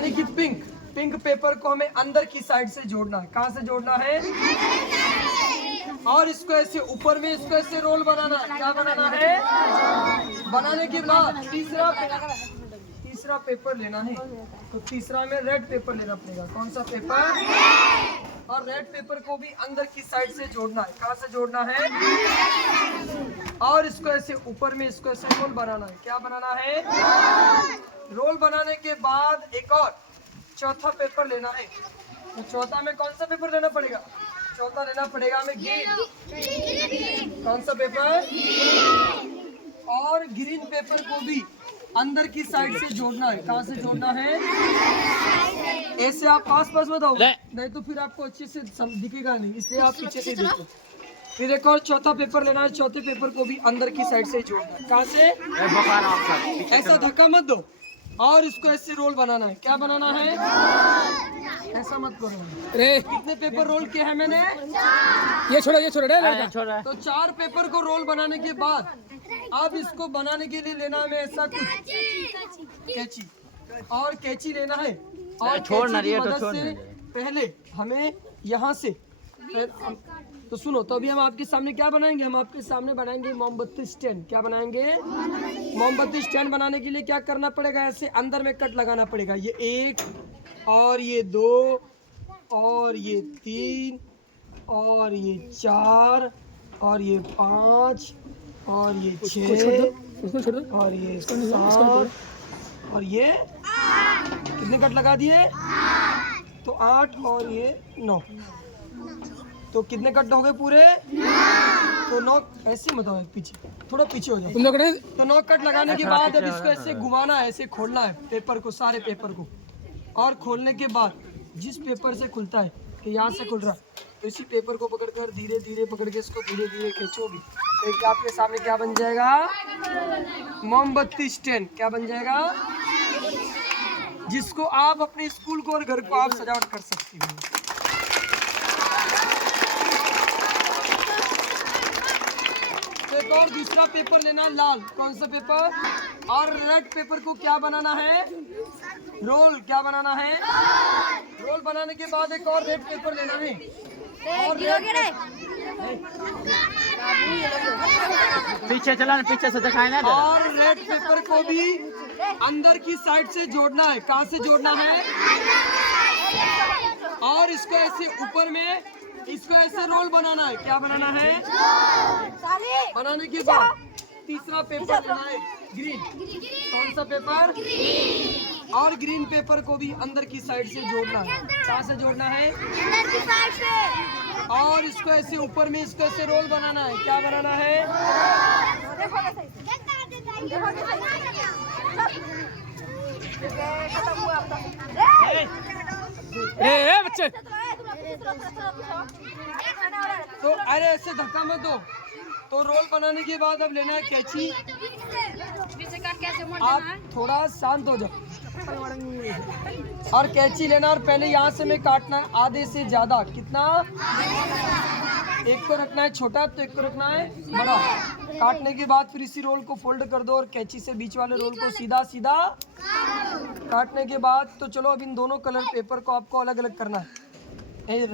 यानी कि pink paper को हमें अंदर की साइड से जोड़ना है। कहाँ से जोड़ना है? और इसको ऐसे ऊपर में इसको ऐसे रोल बनाना है। क्या बनाना है? बनाने के बाद तीसरा पेपर लेना है। तो तीसरा में रेड पेपर लेना पड़ेगा। कौन सा पेपर? और रेड पेपर को भी अंदर की साइड से जोड़ना है। कहाँ से जोड़ना है? और इसको ऐसे ऊपर में इसको ऐसे रोल बनाना है। क्या बनाना है? रोल बनाने के बाद एक और चौथा पेपर लेना है। तो चौथा में कौन सा पेपर लेना पड़ेगा? चौथा लेना पड़ेगा हमें ग्रीन। कौन सा पेपर? और ग्रीन पेपर को भी अंदर की साइड से जोड़ना है। कहाँ से जोड़ना है? ऐसे आप पास बताओ, नहीं तो फिर आपको अच्छे से दिखेगा नहीं, इसलिए आप पीछे से देखो। फिर एक और चौथा पेपर लेना है। चौथे पेपर को भी अंदर की साइड से जोड़ना है। कहाँ से? ऐसा धक्का मत दो। और इसको ऐसे रोल बनाना है। क्या बनाना है? ऐसा मत करो। कितने पेपर रोल किए हैं मैंने? ये छोड़ा। तो 4 पेपर को रोल बनाने के बाद अब इसको बनाने के लिए लेना है ऐसा कुछ कैंची। और कैंची लेना है। और कैंची की मदद से पहले हमें यहाँ से तो सुनो, तो अभी हम आपके सामने क्या बनाएंगे? हम आपके सामने बनाएंगे मोमबत्ती स्टैंड। क्या बनाएंगे? मोमबत्ती स्टैंड बनाने के लिए क्या करना पड़ेगा? ऐसे अंदर में कट लगाना पड़ेगा। ये 1 और ये 2 और ये 3 और ये 4 और ये 5 और ये 6 और ये 7 और ये कितने कट लगा दिए? तो 8 और ये 9। तो कितने कट हो गए पूरे? तो 9। ऐसे मत आओ, पीछे थोड़ा पीछे हो जाओ। तो 9 कट लगाने के बाद अब इसको ऐसे घुमाना है, ऐसे खोलना है पेपर को, सारे पेपर को। और खोलने के बाद जिस पेपर से खुलता है कि यहाँ से खुल रहा, तो इसी पेपर को पकड़कर धीरे धीरे पकड़ के इसको धीरे धीरे खींचोगी तो आपके सामने क्या बन जाएगा? मोमबत्ती स्टैंड। क्या बन जाएगा? जिसको आप अपने स्कूल को और घर को आप सजावट कर सकती हो। एक और दूसरा पेपर लेना लाल। कौन सा पेपर? और रेड पेपर को क्या बनाना है? रोल। क्या बनाना है? रोल बनाने के बाद एक और रेड पेपर लेना है। और पीछे चला, पीछे से दिखाए ना। और रेड पेपर को भी अंदर की साइड से जोड़ना है। कहाँ से जोड़ना है? और इसको ऐसे ऊपर में इसको ऐसे रोल बनाना है। क्या बनाना है? बनाने के बाद तीसरा पेपर लेना है ग्रीन। कौन सा पेपर? और ग्रीन पेपर को भी अंदर की साइड से जोड़ना है। कहाँ से जोड़ना है? अंदर की साइड से। और इसको ऐसे ऊपर में इसको ऐसे रोल बनाना है। क्या बनाना है? बच्चे तो अरे ऐसे धक्का मत दो। तो रोल बनाने के बाद अब लेना है कैंची। आप थोड़ा शांत हो जाओ। और कैंची लेना और पहले यहाँ से में काटना है आधे से ज्यादा। कितना? एक को रखना है छोटा, तो एक को रखना है बड़ा। काटने के बाद फिर इसी रोल को फोल्ड कर दो और कैंची से बीच वाले रोल को सीधा सीधा काटने के बाद तो चलो अब इन दोनों कलर पेपर को आपको अलग अलग करना है।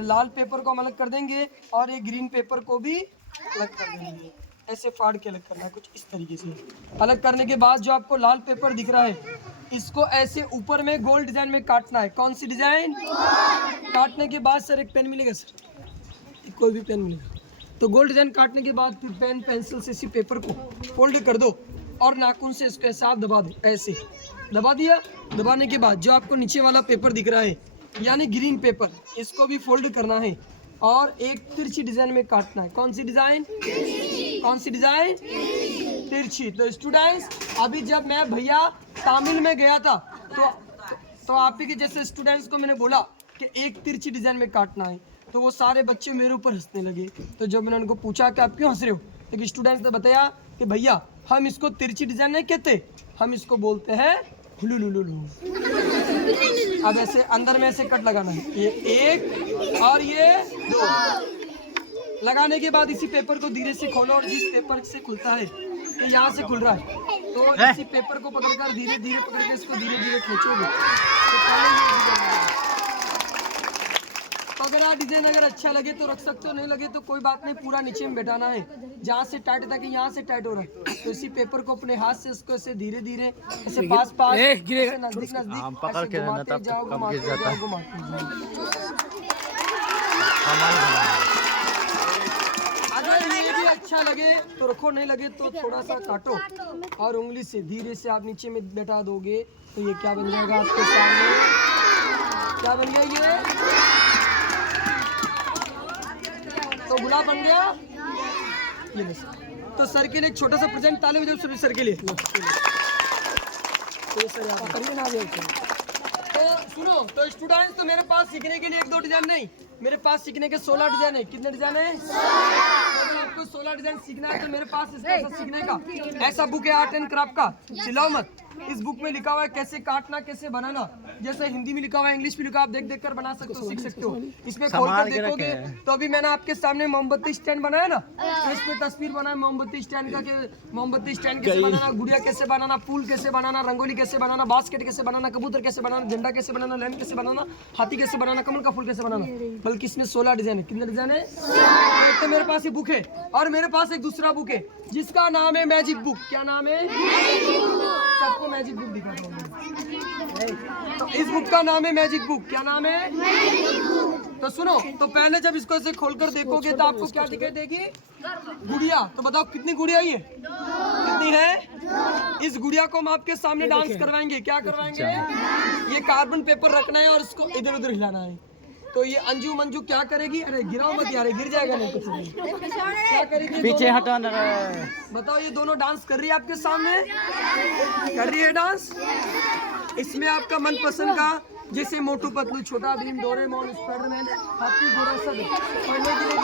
लाल पेपर को हम अलग कर देंगे और ये ग्रीन पेपर को भी अलग कर देंगे। ऐसे फाड़ के अलग करना है कुछ इस तरीके से। अलग करने के बाद जो आपको लाल पेपर दिख रहा है इसको ऐसे ऊपर में गोल डिजाइन में काटना है। कौन सी डिजाइन? काटने के बाद सर एक पेन मिलेगा सर, कोई भी पेन मिलेगा। तो गोल डिजाइन काटने के बाद फिर पेन पेंसिल से इसी पेपर को फोल्ड कर दो और नाखून से इसको ऐसे आप दबा दो। ऐसे दबा दिया। दबाने के बाद जो आपको नीचे वाला पेपर दिख रहा है यानी ग्रीन पेपर, इसको भी फोल्ड करना है और एक तिरछी डिजाइन में काटना है। कौन सी डिजाइन? कौन सी डिजाइन? तिरछी। तो स्टूडेंट्स अभी जब मैं भैया तामिल में गया था तो आप ही के जैसे स्टूडेंट्स को मैंने बोला कि एक तिरछी डिजाइन में काटना है, तो वो सारे बच्चे मेरे ऊपर हंसने लगे। तो जब मैंने उनको पूछा कि आप क्यों हंस रहे हो, तो स्टूडेंट्स ने बताया कि भैया हम इसको तिरछी डिजाइन नहीं कहते, हम इसको बोलते हैं हुलुलुलुलु। अब ऐसे अंदर में ऐसे कट लगाना है। ये 1 और ये 2 लगाने के बाद इसी पेपर को धीरे से खोलो और जिस पेपर से खुलता है कि यहाँ से खुल रहा है तो इसी पेपर को पकड़कर धीरे धीरे पकड़ के इसको धीरे धीरे खींचोगे। तो पकड़ा डिजाइन अगर अच्छा लगे तो रख सकते हो, नहीं लगे तो कोई बात नहीं, पूरा नीचे में बैठाना है। जहाँ से टाइट था कि यहाँ से टाइट हो रहा है, तो इसी पेपर को अपने हाथ से इसको ऐसे धीरे धीरे ऐसे पास पास ऐसे नजदीक नजदीक पकड़ के रहना, घुमाते तब जाओ कम घुमाते गिर जाता जाओ है। घुमाते जाओ। अगर ये भी अच्छा लगे तो रखो, नहीं लगे तो थोड़ा सा काटो और उंगली से धीरे से आप नीचे में बैठा दोगे तो ये क्या बन जाएगा आपके सामने, क्या बन गया ये, तो गुलाब बन गया ये। बस तो सर के लिए एक छोटा सा प्रेजेंट, ताली बजाओ सर के लिए। तो सर आप करिए ना आगे। तो सुनो, तो स्टूडेंट्स, तो मेरे पास सीखने के लिए 1-2 डिजाइन नहीं, मेरे पास सीखने के 16 डिजाइन है। कितने डिजाइन है? अगर आपको 16 डिजाइन सीखना है तो मेरे पास इसका सीखने का ऐसा बुक है आर्ट एंड क्राफ्ट का, चिल्लाओ मत। इस बुक में लिखा हुआ है कैसे काटना कैसे बनाना, जैसे हिंदी में लिखा हुआ है, इंग्लिश में लिखा, आप देख देख कर बना सकते हो, सीख सकते हो। इसमें खोल कर देखोगे तो अभी मैंने आपके सामने मोमबत्ती स्टैंड बनाया ना, तो इसमें तस्वीर बनाया मोमबत्ती स्टैंड का, मोमबत्ती स्टैंड कैसे बनाना, गुड़िया कैसे बनाना, फूल कैसे बनाना, रंगोली कैसे बनाना, बास्केट कैसे बनाना, कबूतर कैसे बनाना, झंडा कैसे बनाना, लैंप कैसे बनाना, हाथी कैसे बनाना, कमल का फूल कैसे बनाना। बल्कि इसमें 16 डिजाइन है। कितने डिजाइन है? तो मेरे पास ये बुक है और मेरे पास एक दूसरा बुक है जिसका नाम है मैजिक बुक। क्या नाम है? सबको मैजिक बुक दिखा दो। तो इस बुक का नाम है मैजिक बुक। क्या नाम है? तो सुनो, तो पहले जब इसको ऐसे खोलकर देखोगे तो आपको क्या दिखाई देगी? गुड़िया। तो बताओ कितनी गुड़िया ये कितनी है? इस गुड़िया को हम आपके सामने डांस करवाएंगे। क्या करवाएंगे? ये कार्बन पेपर रखना है और इसको इधर उधर हिलाना है। तो ये अंजू मंजू क्या करेगी? अरे गिराओ मत यार, गिर जाएगा नहीं कुछ नहीं। क्या करेगी? पीछे हटो ना। बताओ, ये दोनों डांस कर रही है आपके सामने, कर रही है डांस। इसमें आपका मनपसंद का, जैसे मोटू पतलू, छोटा भीम, डोरेमोन, स्पाइडरमैन, हाथी, घोड़ा सब पढ़ने के लिए